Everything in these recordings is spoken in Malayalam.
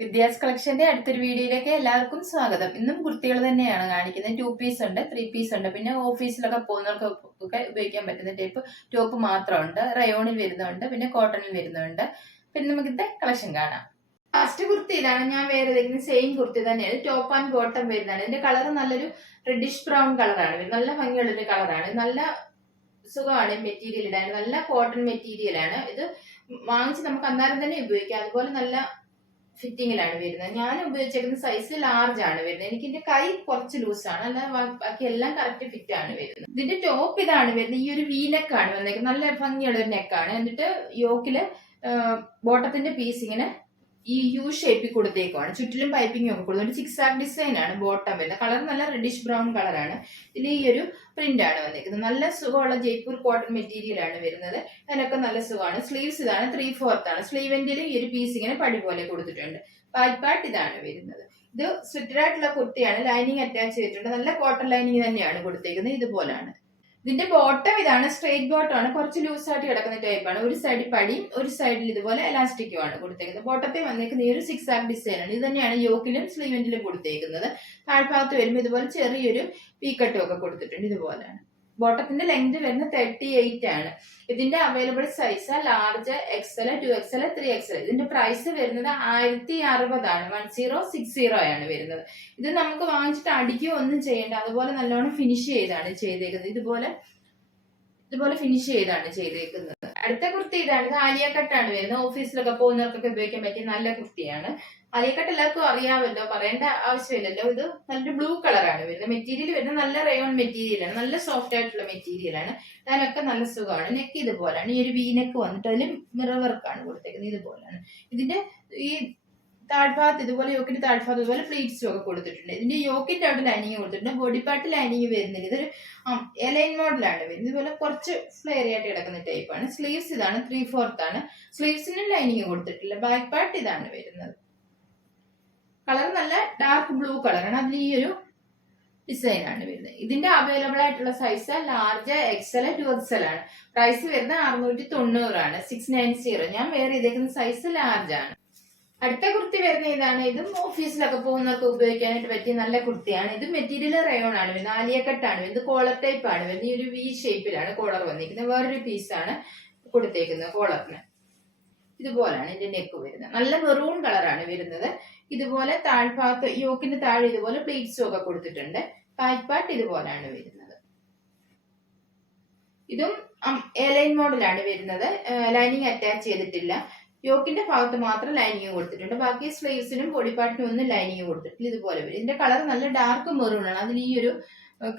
വിദ്യാസ് കളക്ഷന്റെ അടുത്തൊരു വീഡിയോയിലേക്ക് എല്ലാവർക്കും സ്വാഗതം. ഇന്നും കുർത്തികൾ തന്നെയാണ് കാണിക്കുന്നത്. 2 പീസ് ഉണ്ട്, 3 പീസ് ഉണ്ട്, പിന്നെ ഓഫീസിലൊക്കെ പോകുന്നവർക്കൊക്കെ ഉപയോഗിക്കാൻ പറ്റുന്ന ടൈപ്പ് ടോപ്പ് മാത്രമുണ്ട്. റയോണിൽ വരുന്നുണ്ട്, പിന്നെ കോട്ടണിൽ വരുന്നുണ്ട്. പിന്നെ നമുക്കിത്തെ കളക്ഷൻ കാണാം. ഫസ്റ്റ് കുർത്തി ഇതാണ്. ഞാൻ വേറെ ഏതെങ്കിലും സെയിം കുർത്തി തന്നെയാണ്. ടോപ്പ് ആൻഡ് ബോട്ടം വരുന്നതാണ്. ഇതിന്റെ കളർ നല്ലൊരു റെഡിഷ് ബ്രൗൺ കളറാണ്. നല്ല ഭംഗിയുള്ളൊരു കളറാണ്. നല്ല സുഖമാണ് മെറ്റീരിയൽ ഇടാൻ. നല്ല കോട്ടൺ മെറ്റീരിയൽ ആണ്. ഇത് വാങ്ങിച്ച് നമുക്ക് അന്നേരം തന്നെ ഉപയോഗിക്കാം. അതുപോലെ നല്ല ഫിറ്റിങ്ങിലാണ് വരുന്നത്. ഞാൻ ഉപയോഗിച്ചേക്കുന്ന സൈസ് ലാർജ് ആണ് വരുന്നത്. എനിക്ക് ഇതിന്റെ കൈ കുറച്ച് ലൂസാണ്, അല്ല ബാക്കി എല്ലാം കറക്റ്റ് ഫിറ്റ് ആണ് വരുന്നത്. ഇതിന്റെ ടോപ്പ് ഇതാണ് വരുന്നത്. ഈ ഒരു വി നെക്ക് ആണ് വന്നേക്കുന്നത്. നല്ല ഭംഗിയുള്ള ഒരു നെക്കാണ്. എന്നിട്ട് യോക്കില് ബോട്ടത്തിന്റെ പീസ് ഇങ്ങനെ ഈ യു ഷേപ്പിൽ കൊടുത്തേക്കുവാണ്. ചുറ്റിലും പൈപ്പിംഗ് ഒക്കെ കൊടുത്തു. ഒരു 6 ആർക്ക് ഡിസൈൻ ആണ് ബോട്ടം വരുന്നത്. കളർ നല്ല റെഡിഷ് ബ്രൗൺ കളറാണ്. ഇതിൽ ഈ ഒരു പ്രിന്റ് ആണ് വന്നേക്കുന്നത്. നല്ല സുഖമുള്ള ജയ്പൂർ കോട്ടൺ മെറ്റീരിയൽ ആണ് വരുന്നത്. അതിനൊക്കെ നല്ല സുഖമാണ്. സ്ലീവ്സ് ഇതാണ് 3/4 ആണ്. സ്ലീവെന്റിൽ ഈ ഒരു പീസ് ഇങ്ങനെ പടി പോലെ കൊടുത്തിട്ടുണ്ട്. ബാക്ക് പാർട്ട് ഇതാണ് വരുന്നത്. ഇത് സ്ലിറ്റഡ് ആയിട്ടുള്ള കുർത്തിയാണ്. ലൈനിങ് അറ്റാച്ച് ചെയ്തിട്ടുണ്ട്. നല്ല കോട്ടൺ ലൈനിങ് തന്നെയാണ് കൊടുത്തേക്കുന്നത്. ഇതുപോലാണ്. ഇതിന്റെ ബോട്ടം ഇതാണ്. സ്ട്രേറ്റ് ബോട്ടം ആണ്. കുറച്ച് ലൂസായിട്ട് കിടക്കുന്ന ടൈപ്പാണ്. ഒരു സൈഡിൽ പടിയും ഒരു സൈഡിൽ ഇതുപോലെ എലാസ്റ്റിക്കും ആണ് കൊടുത്തേക്കുന്നത്. ബോട്ടത്തിൽ വന്നേക്കുന്ന ഈ ഒരു 6 ആർക്ക് ഡിസൈൻ ആണ്. ഇത് തന്നെയാണ് യോക്കിലും സ്ലീവെന്റിലും കൊടുത്തേക്കുന്നത്. താഴ്ഭാഗത്ത് വരുമ്പോൾ ഇതുപോലെ ചെറിയൊരു പീക്കട്ടും ഒക്കെ കൊടുത്തിട്ടുണ്ട്. ഇതുപോലെയാണ്. ബോട്ടത്തിന്റെ ലെങ്ത് വരുന്നത് 38 ആണ്. ഇതിന്റെ available size large, XL, 2XL, 3XL. ഇതിന്റെ പ്രൈസ് വരുന്നത് 1060 ആണ്. 1060 ആണ് വരുന്നത്. ഇത് നമുക്ക് വാങ്ങിച്ചിട്ട് അടിക്കുകയോ ഒന്നും ചെയ്യേണ്ട. അതുപോലെ നല്ലോണം ഫിനിഷ് ചെയ്താണ് ചെയ്തേക്കുന്നത്. ഇതുപോലെ ഫിനിഷ് ചെയ്താണ് ചെയ്തേക്കുന്നത്. അടുത്ത കുർത്തി ഇതാണ്. ഇത് ആലിയ കട്ടാണ് വരുന്നത്. ഓഫീസിലൊക്കെ പോകുന്നവർക്കൊക്കെ ഉപയോഗിക്കാൻ പറ്റിയ നല്ല കുർത്തിയാണ്. ആലിയക്കട്ട് എല്ലാവർക്കും അറിയാമല്ലോ, പറയേണ്ട ആവശ്യമില്ലല്ലോ. ഇത് നല്ലൊരു ബ്ലൂ കളറാണ് വരുന്നത്. മെറ്റീരിയൽ വരുന്നത് നല്ല റയോൺ മെറ്റീരിയൽ ആണ്. നല്ല സോഫ്റ്റ് ആയിട്ടുള്ള മെറ്റീരിയൽ ആണ്. അതിനൊക്കെ നല്ല സുഖമാണ്. നെക്ക് ഇതുപോലാണ്. ഈ ഒരു വി നെക്ക് വന്നിട്ട് അതിൽ മിറർ വർക്കാണ് കൊടുത്തേക്കുന്നത്. ഇതുപോലാണ്. ഇതിന്റെ ഈ താഴ്ഭാഗത്ത് ഇതുപോലെ യോക്കിന്റെ താഴ്ഭാഗത്ത് ഇതുപോലെ പ്ലീറ്റ്സും ഒക്കെ കൊടുത്തിട്ടുണ്ട്. ഇതിന്റെ യോക്കിന്റെ അവിടെ ലൈനിങ് കൊടുത്തിട്ടുണ്ട്. ബോഡി പാർട്ട് ലൈനിങ് വരുന്നില്ല. ഇതൊരു എലൈൻ മോഡലാണ് വരുന്നത്. ഇതുപോലെ കുറച്ച് ഫ്ലെയർ ആയിട്ട് കിടക്കുന്ന ടൈപ്പാണ്. സ്ലീവ്സ് ഇതാണ് 3/4 ആണ്. സ്ലീവ്സിനും ലൈനിങ് കൊടുത്തിട്ടില്ല. ബാക്ക് പാർട്ട് ഇതാണ് വരുന്നത്. കളർ നല്ല ഡാർക്ക് ബ്ലൂ കളറാണ്. അതിൽ ഈ ഒരു ഡിസൈൻ ആണ് വരുന്നത്. ഇതിന്റെ അവൈലബിൾ ആയിട്ടുള്ള സൈസ് ലാർജ്, എക്സൽ, 2XL ആണ്. പ്രൈസ് വരുന്നത് 690 ആണ്. 690. ഞാൻ വേറെ ചെയ്തേക്കുന്ന സൈസ് ലാർജ് ആണ്. അടുത്ത കുർത്തി വരുന്ന ഇതാണ്. ഇതും ഓഫീസിലൊക്കെ പോകുന്നവർക്ക് ഉപയോഗിക്കാനായിട്ട് പറ്റിയ നല്ല കുർത്തിയാണ്. ഇത് മെറ്റീരിയൽ റയോൺ ആണ് വരുന്നത്. ആലിയക്കട്ടാണ് വരുന്നത്. കോളർ ടൈപ്പ് ആണ് വരുന്നത്. ഈ ഒരു വി ഷേപ്പിലാണ് കോളർ വന്നിരിക്കുന്നത്. വേറൊരു പീസാണ് കൊടുത്തേക്കുന്നത് കോളറിന്. ഇതുപോലാണ് ഇതിന്റെ നെക്ക് വരുന്നത്. നല്ല മെറൂൺ കളറാണ് വരുന്നത്. ഇതുപോലെ താഴ്ഭാഗത്ത് യോക്കിന്റെ താഴെ ഇതുപോലെ പ്ലീറ്റ്സും ഒക്കെ കൊടുത്തിട്ടുണ്ട്. ബാക്ക് പാർട്ട് ഇതുപോലാണ് വരുന്നത്. ഇതും എലൈൻ മോഡലാണ് വരുന്നത്. ലൈനിങ് അറ്റാച്ച് ചെയ്തിട്ടില്ല. യോക്കിന്റെ ഭാഗത്ത് മാത്രം ലൈനിങ് കൊടുത്തിട്ടുണ്ട്. ബാക്കി സ്ലീവ്സിനും ബോഡി പാർട്ടിനും ഒന്നും ലൈനിങ് കൊടുത്തിട്ടില്ല. ഇതുപോലെ വരും. ഇതിന്റെ കളർ നല്ല ഡാർക്ക് മെറൂൺ ആണ്. അതിൽ ഈ ഒരു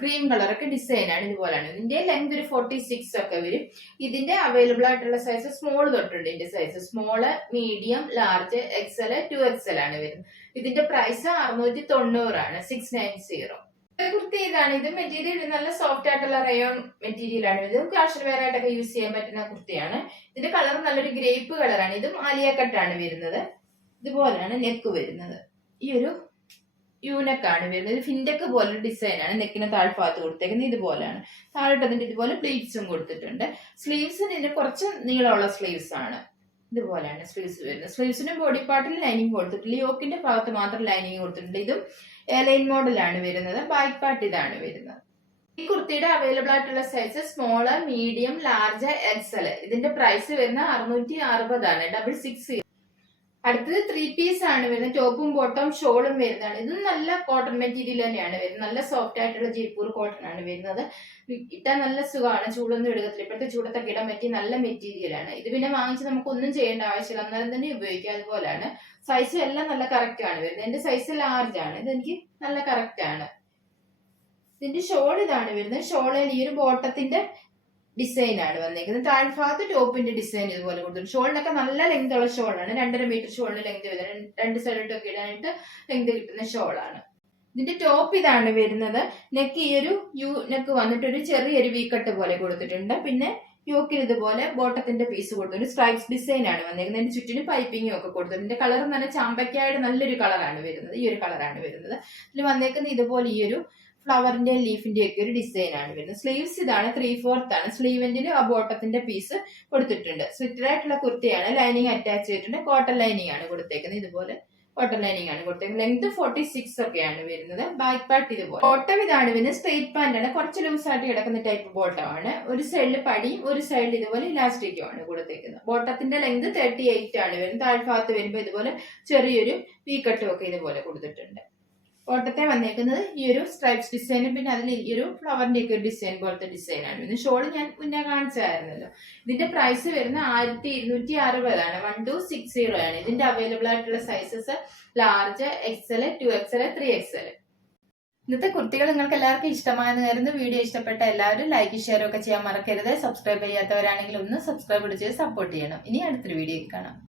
ക്രീം കളറൊക്കെ ഡിസൈൻ ആണ്. ഇതുപോലാണ്. ഇതിന്റെ ലെങ്ത് ഒരു 46 ഒക്കെ വരും. ഇതിന്റെ അവൈലബിൾ ആയിട്ടുള്ള സൈസ് സ്മോൾ തൊട്ടുണ്ട്. ഇതിന്റെ size small, medium, large, XL, 2XL ആണ് വരുന്നത്. ഇതിന്റെ പ്രൈസ് 690 ആണ്. 690. കുർത്തി ഇതാണ്. ഇത് മെറ്റീരിയൽ നല്ല സോഫ്റ്റ് ആയിട്ടുള്ള റയോൺ മെറ്റീരിയൽ ആണ്. ഇത് കാഷ്വൽ വെയർ ആയിട്ടൊക്കെ യൂസ് ചെയ്യാൻ പറ്റുന്ന കുർത്തിയാണ്. ഇതിന്റെ കളർ നല്ലൊരു ഗ്രേപ്പ് കളറാണ്. ഇതും ആലിയ കട്ടാണ് വരുന്നത്. ഇതുപോലെയാണ് നെക്ക് വരുന്നത്. ഈ ഒരു യൂനെക്കാണ് വരുന്നത്. ഫിൻഡക്ക് പോലൊരു ഡിസൈൻ ആണ് നെക്കിന് താഴ്ഭാഗത്ത് കൊടുത്തേക്കുന്നത്. ഇതുപോലെയാണ്. താഴോട്ട് അതിന്റെ ഇതുപോലെ പ്ലീറ്റ്സും കൊടുത്തിട്ടുണ്ട്. സ്ലീവ്സിന് ഇതിന്റെ കുറച്ച് നീളമുള്ള സ്ലീവ്സ് ആണ്. ഇതുപോലെയാണ് സ്ലീവ്സ് വരുന്നത്. സ്ലീവ്സിനും ബോഡി പാർട്ടിൽ ലൈനിങ് കൊടുത്തിട്ടില്ല. യോക്കിന്റെ ഭാഗത്ത് മാത്രം ലൈനിങ് കൊടുത്തിട്ടുണ്ട്. ഇതും എലൈൻ മോഡലാണ് വരുന്നത്. ബാക്ക് പാർട്ട് ഇതാണ് വരുന്നത്. ഈ കുർത്തിയുടെ അവൈലബിൾ ആയിട്ടുള്ള size small, medium, large, XL. ഇതിന്റെ പ്രൈസ് വരുന്നത് 660 ആണ്. 660. അടുത്തത് 3 പീസ് ആണ് വരുന്നത്. ടോപ്പും ബോട്ടവും ഷോളും വരുന്നതാണ്. ഇതും നല്ല കോട്ടൺ മെറ്റീരിയൽ തന്നെയാണ് വരുന്നത്. നല്ല സോഫ്റ്റ് ആയിട്ടുള്ള ജയ്പൂർ കോട്ടൺ ആണ് വരുന്നത്. ഇട്ടാൻ നല്ല സുഖമാണ്. ചൂടൊന്നും എടുക്കത്തില്ല. ഇപ്പോഴത്തെ ചൂടത്തൊക്കെ ഇടാൻ പറ്റിയ നല്ല മെറ്റീരിയൽ ആണ്. ഇത് പിന്നെ വാങ്ങിച്ച് നമുക്ക് ഒന്നും ചെയ്യേണ്ട ആവശ്യമില്ല. അന്നേരം തന്നെ ഉപയോഗിക്കാം. അതുപോലെയാണ്. സൈസും എല്ലാം നല്ല കറക്റ്റ് ആണ് വരുന്നത്. എന്റെ സൈസ് ലാർജ് ആണ്. ഇതെനിക്ക് നല്ല കറക്റ്റ് ആണ്. ഇതിന്റെ ഷോൾ ഇതാണ് വരുന്നത്. ഷോളിൽ ഈ ഒരു ബോട്ടത്തിന്റെ ഡിസൈൻ ആണ് വന്നേക്കുന്നത്. താഴ്ഭാഗത്ത് ടോപ്പിന്റെ ഡിസൈൻ ഇതുപോലെ കൊടുത്തിട്ടുണ്ട്. ഷോളിനൊക്കെ നല്ല ലെങ്ത് ഉള്ള ഷോളാണ്. 2.5 മീറ്റർ ഷോളിന് ലെങ്ത് വരുന്നത്. രണ്ട് സൈഡിലൊക്കെ ഇടാനായിട്ട് ലെങ്ത് കിട്ടുന്ന ഷോളാണ്. ഇതിന്റെ ടോപ്പ് ഇതാണ് വരുന്നത്. നെക്ക് ഈ ഒരു യു നെക്ക് വന്നിട്ട് ഒരു ചെറിയൊരു വീക്കട്ട് പോലെ കൊടുത്തിട്ടുണ്ട്. പിന്നെ യോക്കിൽ ഇതുപോലെ ബോട്ടത്തിന്റെ പീസ് കൊടുത്തിട്ടുണ്ട്. സ്ട്രൈപ്സ് ഡിസൈൻ ആണ് വന്നേക്കുന്നത്. അതിന്റെ ചുറ്റിനും പൈപ്പിങ്ങും ഒക്കെ കൊടുത്തിട്ടുണ്ട്. ഇതിന്റെ കളർ നല്ല ചാമ്പയ്ക്കായുടെ നല്ലൊരു കളറാണ് വരുന്നത്. ഈ ഒരു കളറാണ് വരുന്നത്. ഇതിൽ വന്നേക്കുന്നത് ഇതുപോലെ ഈ ഒരു ഫ്ലവറിന്റെ ലീഫിന്റെ ഒക്കെ ഒരു ഡിസൈൻ ആണ് വരുന്നത്. സ്ലീവ്സ് ഇതാണ് 3/4 ആണ്. സ്ലീവിന്റെ ആ ബോട്ടത്തിന്റെ പീസ് കൊടുത്തിട്ടുണ്ട്. സ്ലിറ്റഡ് ആയിട്ടുള്ള കുർത്തിയാണ്. ലൈനിങ് അറ്റാച്ച് ചെയ്തിട്ടുണ്ട്. കോട്ടൺ ലൈനിങ് ആണ് കൊടുത്തേക്കുന്നത്. ഇതുപോലെ കോട്ടൺ ലൈനിങ് ആണ് കൊടുത്തത്. ലെങ്ത് 46 ഒക്കെയാണ് വരുന്നത്. ബാക്ക് പാർട്ട് ഇതുപോലെ. ബോട്ടം ഇതാണ് വരുന്നത്. സ്ട്രെയിറ്റ് പാന്റ് ആണ്, കുറച്ച് ലൂസ് ആയിട്ട് കിടക്കുന്ന ടൈപ്പ് ബോട്ടം ആണ്. ഒരു സൈഡിൽ പടിയും ഒരു സൈഡിൽ ഇതുപോലെ ഇലാസ്റ്റിക്കും ആണ് കൊടുത്തേക്കുന്നത്. ബോട്ടത്തിന്റെ ലെങ്ത് 38 ആണ് വരുന്നത്. താഴ്ഭാഗത്ത് വരുമ്പോൾ ഇതുപോലെ ചെറിയൊരു വി കട്ടും ഒക്കെ ഇതുപോലെ കൊടുത്തിട്ടുണ്ട്. ബോട്ടത്തെ വന്നേക്കുന്നത് ഈ ഒരു സ്ട്രൈപ്സ് ഡിസൈനും പിന്നെ അതിൽ ഈ ഒരു ഫ്ലവറിന്റെ ഒക്കെ ഡിസൈൻ പോലത്തെ ഡിസൈൻ ആണ്. പിന്നെ ഷോള് ഞാൻ മുന്നേ കാണിച്ചായിരുന്നല്ലോ. ഇതിന്റെ പ്രൈസ് വരുന്ന 1260 ആണ്. 1260 ആണ്. ഇതിന്റെ അവൈലബിൾ ആയിട്ടുള്ള sizes large, XL, 2XL, 3XL. ഇന്നത്തെ കുർത്തികൾ നിങ്ങൾക്ക് എല്ലാവർക്കും ഇഷ്ടമായെന്ന് കരുതുന്നു. വീഡിയോ ഇഷ്ടപ്പെട്ട എല്ലാവരും ലൈക്ക് ഷെയർ ഒക്കെ ചെയ്യാൻ മറക്കരുത്. സബ്സ്ക്രൈബ് ചെയ്യാത്തവരാണെങ്കിൽ ഒന്ന് സബ്സ്ക്രൈബ് ചെയ്ത് സപ്പോർട്ട് ചെയ്യണം. ഇനി അടുത്തൊരു വീഡിയോയിൽ കാണാം.